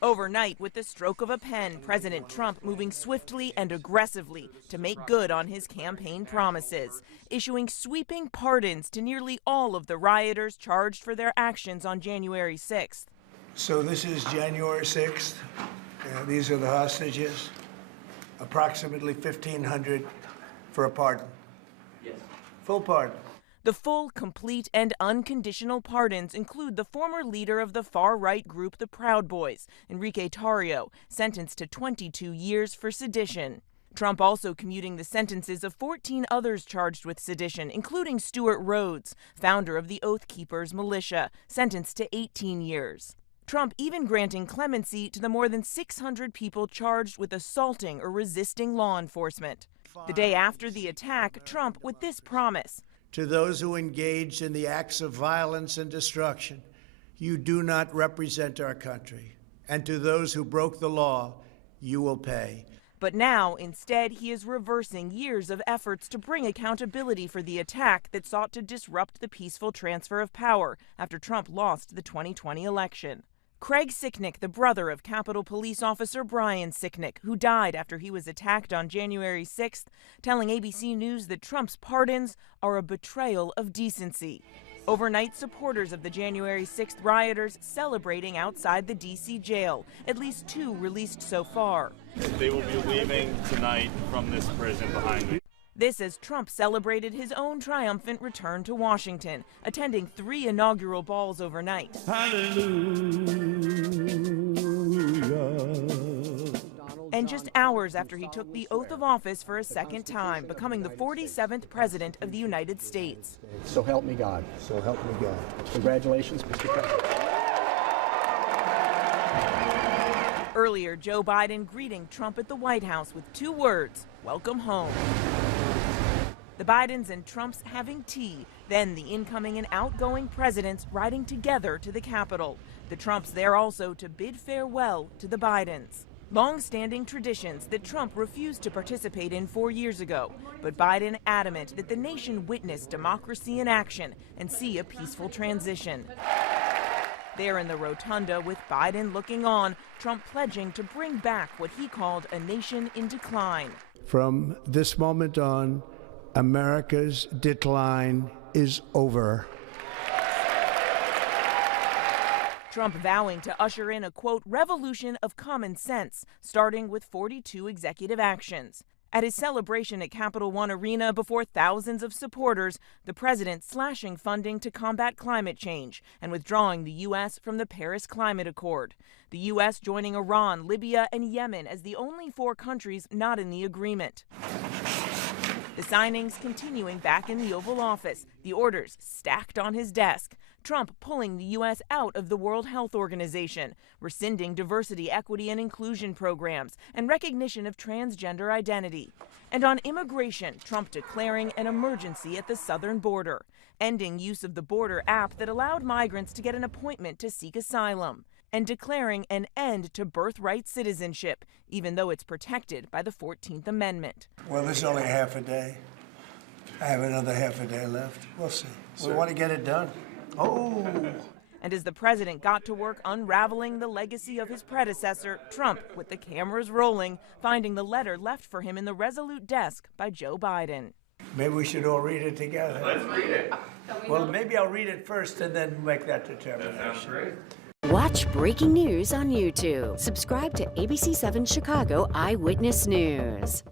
Overnight, with the stroke of a pen, President Trump moving swiftly and aggressively to make good on his campaign promises, issuing sweeping pardons to nearly all of the rioters charged for their actions on January 6th. So this is January 6th. These are the hostages. Approximately 1,500 for a pardon. Yes. Full pardon. The full, complete, and unconditional pardons include the former leader of the far-right group the Proud Boys, Enrique Tarrio, sentenced to 22 years for sedition. Trump also commuting the sentences of 14 others charged with sedition, including Stuart Rhodes, founder of the Oath Keepers militia, sentenced to 18 years. Trump even granting clemency to the more than 600 people charged with assaulting or resisting law enforcement. The day after the attack, Trump with this promise. To those who engaged in the acts of violence and destruction, you do not represent our country. And to those who broke the law, you will pay. But now, instead, he is reversing years of efforts to bring accountability for the attack that sought to disrupt the peaceful transfer of power after Trump lost the 2020 election. Craig Sicknick, the brother of Capitol Police Officer Brian Sicknick, who died after he was attacked on January 6th, telling ABC News that Trump's pardons are a betrayal of decency. Overnight, supporters of the January 6th rioters celebrating outside the D.C. jail, at least 2 released so far. They will be leaving tonight from this prison behind me. This as Trump celebrated his own triumphant return to Washington, attending 3 inaugural balls overnight. Hallelujah. And just hours after he took the oath of office for a second time, becoming the 47th President of the United States. So help me God. So help me God. Congratulations, Mr. President. Earlier, Joe Biden greeting Trump at the White House with 2 words, welcome home. The Bidens and Trumps having tea, then the incoming and outgoing presidents riding together to the Capitol. The Trumps there also to bid farewell to the Bidens. Long-standing traditions that Trump refused to participate in 4 years ago, but Biden adamant that the nation witness democracy in action and see a peaceful transition. There in the rotunda with Biden looking on, Trump pledging to bring back what he called a nation in decline. From this moment on, America's decline is over. Trump vowing to usher in a, quote, revolution of common sense, starting with 42 executive actions. At his celebration at Capital One Arena before thousands of supporters, the president slashing funding to combat climate change and withdrawing the U.S. from the Paris Climate Accord. The U.S. joining Iran, Libya, and Yemen as the only 4 countries not in the agreement. The signings continuing back in the Oval Office, the orders stacked on his desk. Trump pulling the U.S. out of the World Health Organization, rescinding diversity, equity, and inclusion programs, and recognition of transgender identity. And on immigration, Trump declaring an emergency at the southern border, ending use of the border app that allowed migrants to get an appointment to seek asylum, and declaring an end to birthright citizenship, even though it's protected by the 14th Amendment. Well, this is only half a day. I have another half a day left. We'll see. We want to get it done. Oh. And as the president got to work unraveling the legacy of his predecessor, Trump, with the cameras rolling, finding the letter left for him in the Resolute desk by Joe Biden. Maybe we should all read it together. Let's read it. Well, maybe I'll read it first and then make that determination. That sounds great. Watch breaking news on YouTube. Subscribe to ABC7 Chicago Eyewitness News.